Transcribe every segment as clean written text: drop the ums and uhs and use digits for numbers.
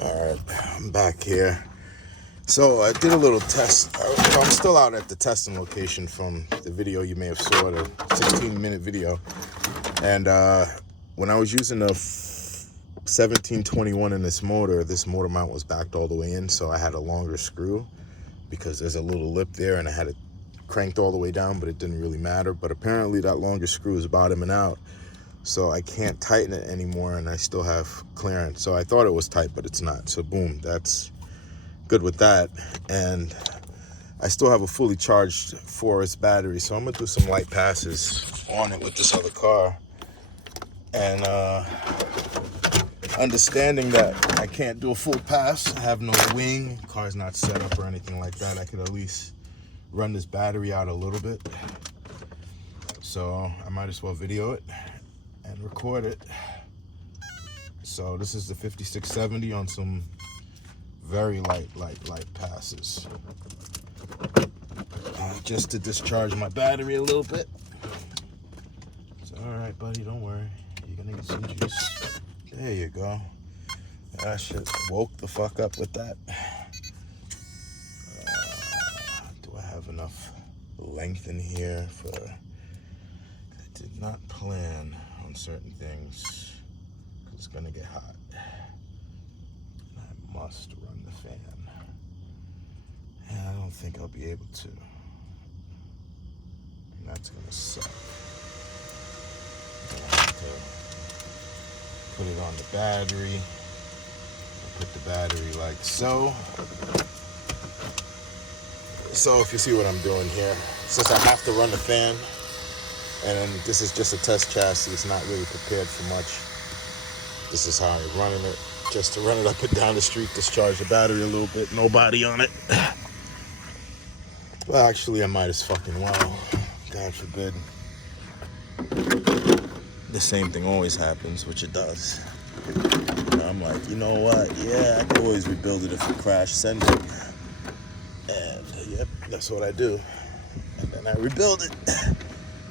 Alright, I'm back here. So I did a little test. I'm still out at the testing location from the video you may have saw, the 16-minute video. And when I was using the 1721 in this motor mount was backed all the way in, so I had a longer screw because there's a little lip there and I had it cranked all the way down, but it didn't really matter. But apparently that longer screw is bottoming out, so I can't tighten it anymore, and I still have clearance. So I thought it was tight, but it's not. So boom, that's good with that. And I still have a fully charged 4S battery, so I'm gonna do some light passes on it with this other car. And understanding that I can't do a full pass, I have no wing, car's not set up or anything like that, I could at least run this battery out a little bit. So I might as well video it and record it. So this is the 5670 on some very light passes. Just to discharge my battery a little bit. It's alright, buddy, don't worry. You're gonna get some juice. There you go. I should woke the fuck up with that. Do I have enough length in here for... I did not plan on certain things. It's gonna get hot. I must run the fan. And I don't think I'll be able to. And that's gonna suck. I have to put it on the battery. I'll put the battery like so. So if you see what I'm doing here, since I have to run the fan, and this is just a test chassis, it's not really prepared for much. This is how I'm running it, just to run it up and down the street, discharge the battery a little bit, no body on it. Well, actually, I might as fucking well. God forbid. The same thing always happens, which it does. And I'm like, you know what? Yeah, I can always rebuild it if it crash sending. And yep, that's what I do. And then I rebuild it.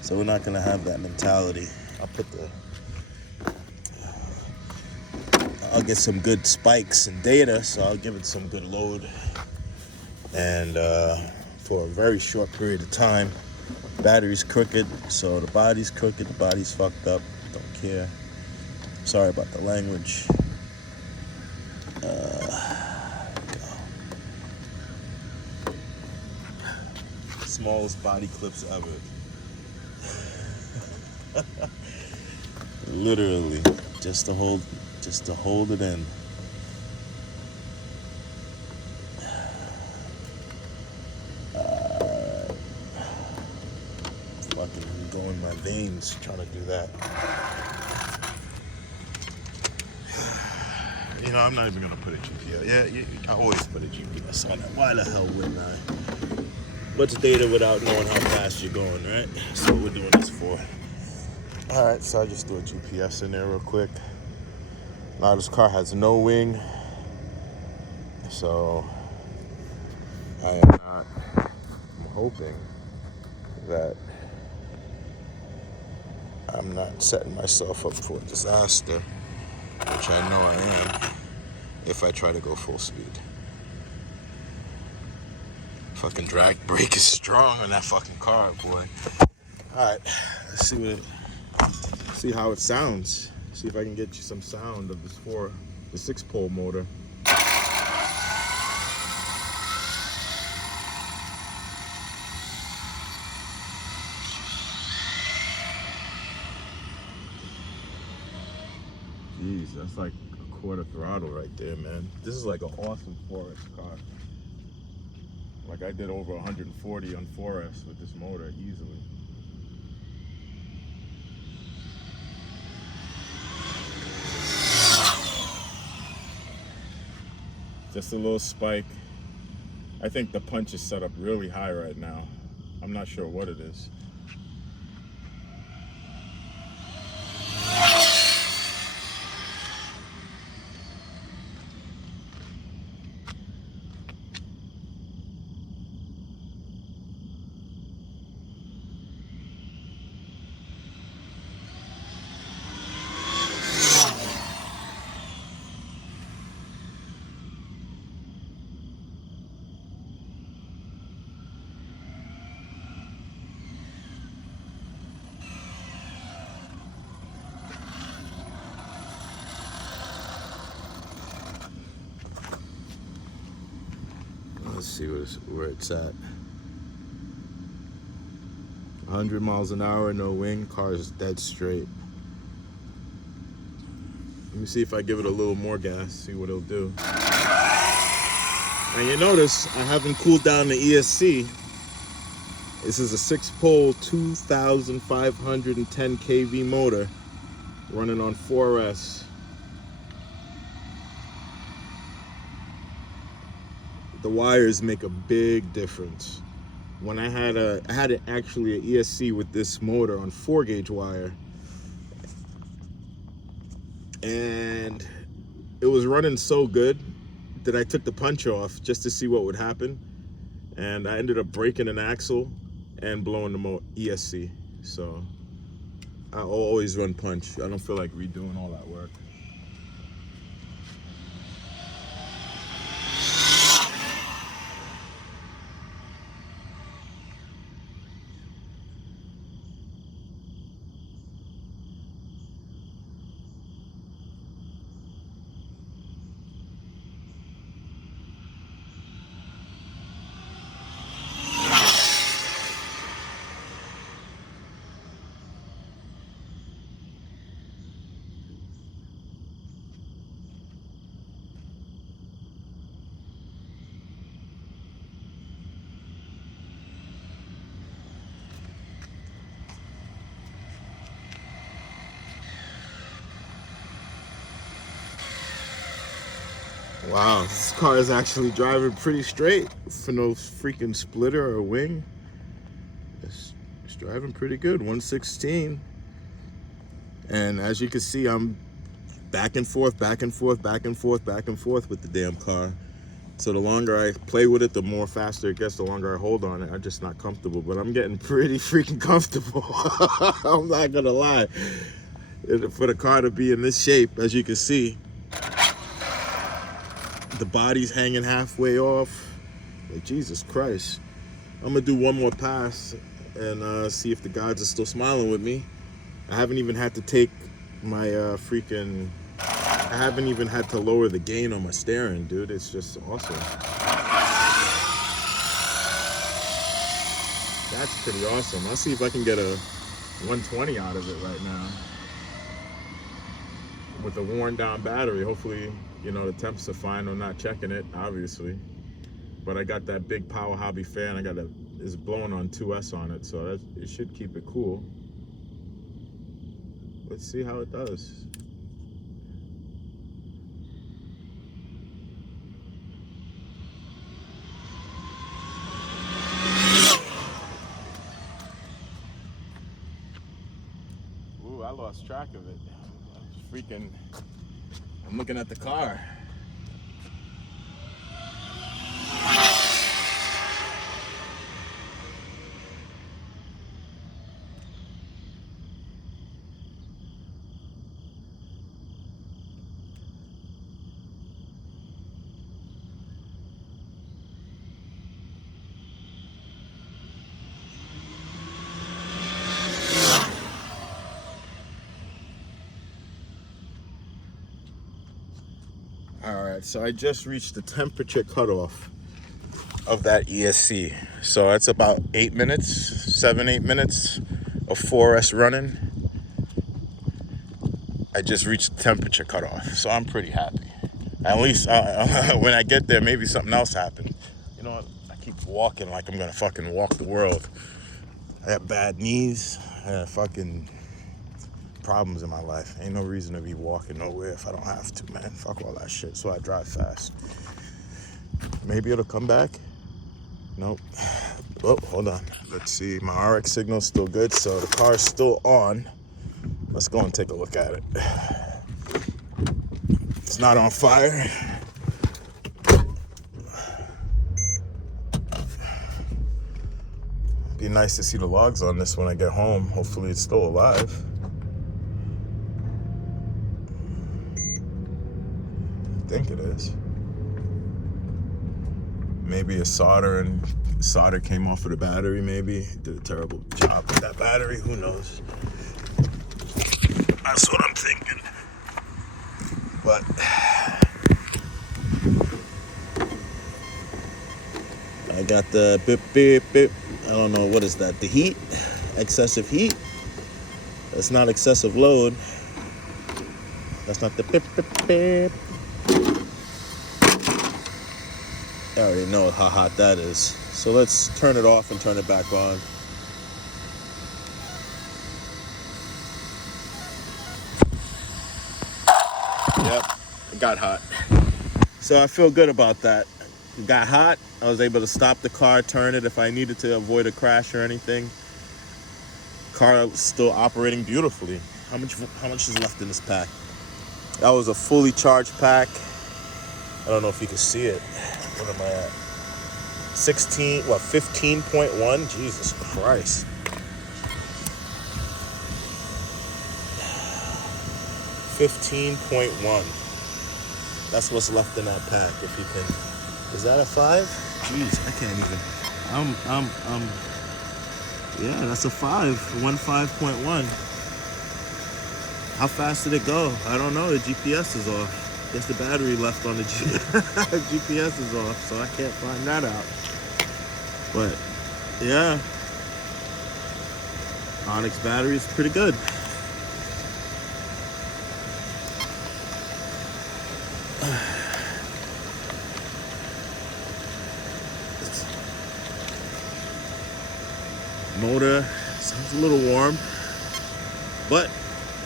So we're not gonna have that mentality. I'll get some good spikes and data, so I'll give it some good load. And for a very short period of time, battery's crooked, so the body's crooked, the body's fucked up, don't care. Sorry about the language. Smallest body clips ever. Literally, just to hold it in. Fucking go in my veins trying to do that. You know, I'm not even gonna put a GPS. Yeah, I always put a GPS on it. Why the hell wouldn't I? What's data without knowing how fast you're going, right? That's what we're doing this for. Alright, so I just do a GPS in there real quick. Now this car has no wing, so I'm hoping that I'm not setting myself up for a disaster, which I know I am if I try to go full speed. Fucking drag brake is strong on that fucking car, boy. Alright, let's see how it sounds. See if I can get you some sound of the 6-pole motor. Jeez, that's like a quarter throttle right there, man. This is like an awesome 4S car. Like I did over 140 on 4S with this motor easily. Just a little spike. I think the punch is set up really high right now. I'm not sure what it is. Let's see where it's at. 100 miles an hour, no wing. Car is dead straight. Let me see if I give it a little more gas, see what it'll do. And you notice I haven't cooled down the ESC. This is a 6-pole, 2,510 kV motor running on 4S. The wires make a big difference. When I had actually an ESC with this motor on 4-gauge wire, and it was running so good that I took the punch off just to see what would happen, and I ended up breaking an axle and blowing the ESC. So I always run punch. I don't feel like redoing all that work. Wow, this car is actually driving pretty straight for no freaking splitter or wing. It's driving pretty good, 116. And as you can see, I'm back and forth, back and forth, back and forth, back and forth with the damn car. So the longer I play with it, the more faster it gets, the longer I hold on it. I'm just not comfortable, but I'm getting pretty freaking comfortable. I'm not gonna lie. For the car to be in this shape, as you can see, the body's hanging halfway off. Like, Jesus Christ. I'm gonna do one more pass and see if the gods are still smiling with me. I haven't even had to take my I haven't even had to lower the gain on my steering, dude. It's just awesome. That's pretty awesome. I'll see if I can get a 120 out of it right now. With a worn down battery, hopefully, you know, the temps are fine. I'm not checking it, obviously. But I got that big Power Hobby fan. It's blowing on 2S on it, so it should keep it cool. Let's see how it does. Ooh, I lost track of it. I'm looking at the car. Alright, so I just reached the temperature cutoff of that ESC. So that's about 8 minutes, 7-8 minutes of 4S running. I just reached the temperature cutoff, so I'm pretty happy. At least when I get there, maybe something else happened. You know what? I keep walking like I'm gonna fucking walk the world. I got bad knees. I got fucking problems in my life. Ain't no reason to be walking nowhere if I don't have to, man. Fuck all that shit. So I drive fast. Maybe it'll come back. Nope. Oh, hold on. Let's see. My RX signal's still good, so the car's still on. Let's go and take a look at it. It's not on fire. Be nice to see the logs on this when I get home. Hopefully it's still alive. I think it is. Maybe a solder came off of the battery, maybe. Did a terrible job with that battery, who knows? That's what I'm thinking. But got the beep, beep, beep. I don't know, what is that? The heat? Excessive heat? That's not excessive load. That's not the beep, beep, beep. I already know how hot that is. So let's turn it off and turn it back on. Yep, it got hot. So I feel good about that. It got hot. I was able to stop the car, turn it if I needed to avoid a crash or anything. Car was still operating beautifully. How much is left in this pack? That was a fully charged pack. I don't know if you can see it. What am I at? 15.1? Jesus Christ. 15.1. That's what's left in that pack. If you can, is that a 5? Jeez, I can't even. Yeah, that's a 5. 15.1. How fast did it go? I don't know. The GPS is off. Guess the battery left on the GPS is off, so I can't find that out. But yeah, Onyx battery is pretty good. Motor sounds a little warm,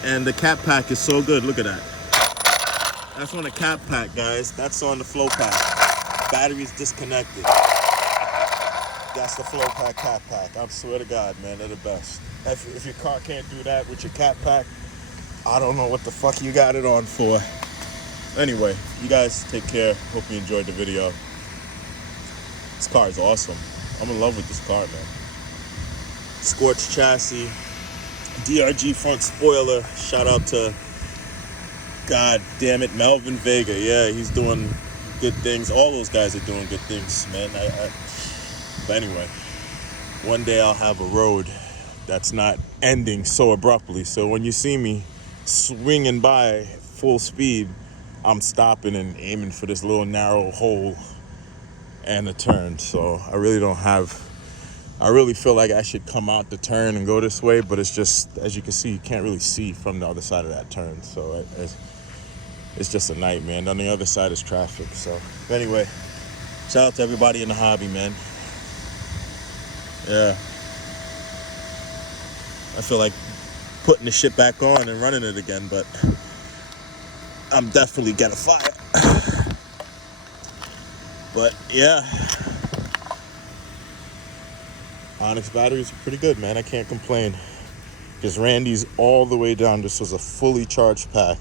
and the cap pack is so good. Look at that. That's on the cap pack, guys. That's on the flow pack. Battery's disconnected. That's the flow pack cap pack. I swear to God, man, they're the best. If your car can't do that with your cap pack, I don't know what the fuck you got it on for. Anyway, you guys take care. Hope you enjoyed the video. This car is awesome. I'm in love with this car, man. Scorched chassis, DRG front spoiler. Shout out to, God damn it, Melvin Vega. Yeah, he's doing good things. All those guys are doing good things, man. But anyway, one day I'll have a road that's not ending so abruptly. So when you see me swinging by full speed, I'm stopping and aiming for this little narrow hole and a turn. So I really feel like I should come out the turn and go this way, but it's just, as you can see, you can't really see from the other side of that turn. So it's just a nightmare. And on the other side is traffic. So anyway, shout out to everybody in the hobby, man. Yeah. I feel like putting the shit back on and running it again, but I'm definitely gonna fire. But yeah. Onyx batteries are pretty good, man. I can't complain. Just ran these all the way down. This was a fully charged pack.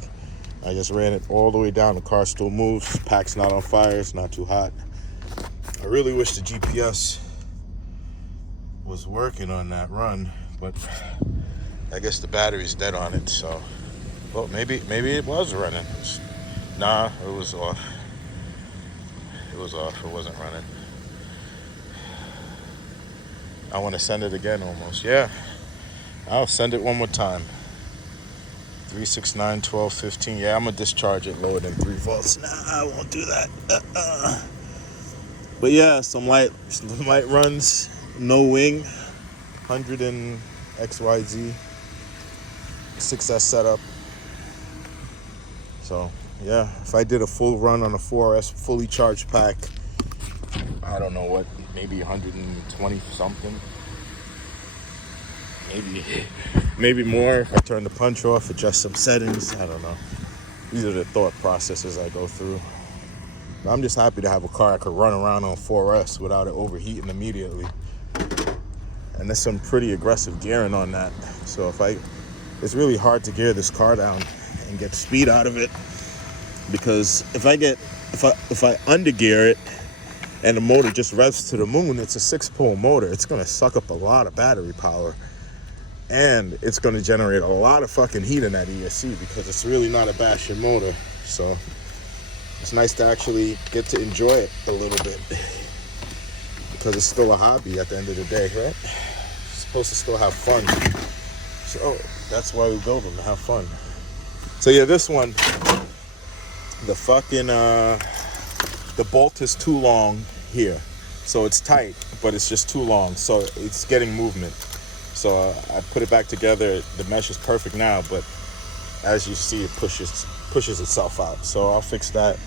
I just ran it all the way down. The car still moves. Pack's not on fire. It's not too hot. I really wish the GPS was working on that run, but I guess the battery's dead on it. So, well, maybe it was running. Nah, it was off. It was off. It wasn't running. I want to send it again almost. Yeah, I'll send it one more time. 369 12 15. Yeah, I'm gonna discharge it lower than 3 volts. Nah, I won't do that. But yeah, some light runs, no wing, 100 and XYZ, 6S setup. So yeah, if I did a full run on a 4S fully charged pack, I don't know what, maybe 120 something. Maybe more if I turn the punch off, adjust some settings. I don't know. These are the thought processes I go through. But I'm just happy to have a car I could run around on 4S without it overheating immediately. And there's some pretty aggressive gearing on that. So it's really hard to gear this car down and get speed out of it, because if I undergear it and the motor just revs to the moon, it's a 6-pole motor. It's gonna suck up a lot of battery power, and it's gonna generate a lot of fucking heat in that ESC, because it's really not a bastion motor. So it's nice to actually get to enjoy it a little bit, because it's still a hobby at the end of the day, right? It's supposed to still have fun. So that's why we build them, to have fun. So yeah, this one, the fucking, the bolt is too long here. So it's tight, but it's just too long. So it's getting movement. So I put it back together. The mesh is perfect now, but as you see, it pushes itself out. So I'll fix that,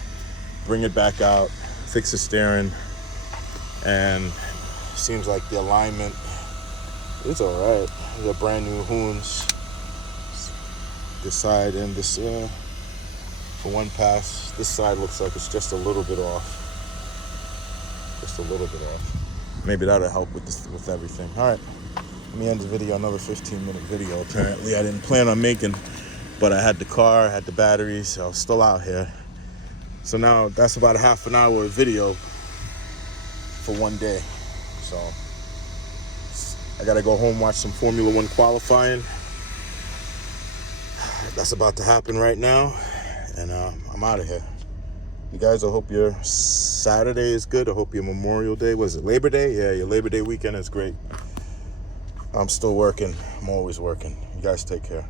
bring it back out, fix the steering, and seems like the alignment is all right. They're brand new hoons. This side and this, for one pass, this side looks like it's just a little bit off. Just a little bit off. Maybe that'll help with everything. All right, let me end the video. Another 15-minute video. Apparently, I didn't plan on making, but I had the car, I had the batteries, so I was still out here. So now that's about a half an hour video for one day. So I gotta go home, watch some Formula One qualifying. That's about to happen right now, and I'm out of here. You guys, I hope your Saturday is good. I hope your Memorial Day, was it Labor Day? Yeah, your Labor Day weekend is great. I'm still working. I'm always working. You guys take care.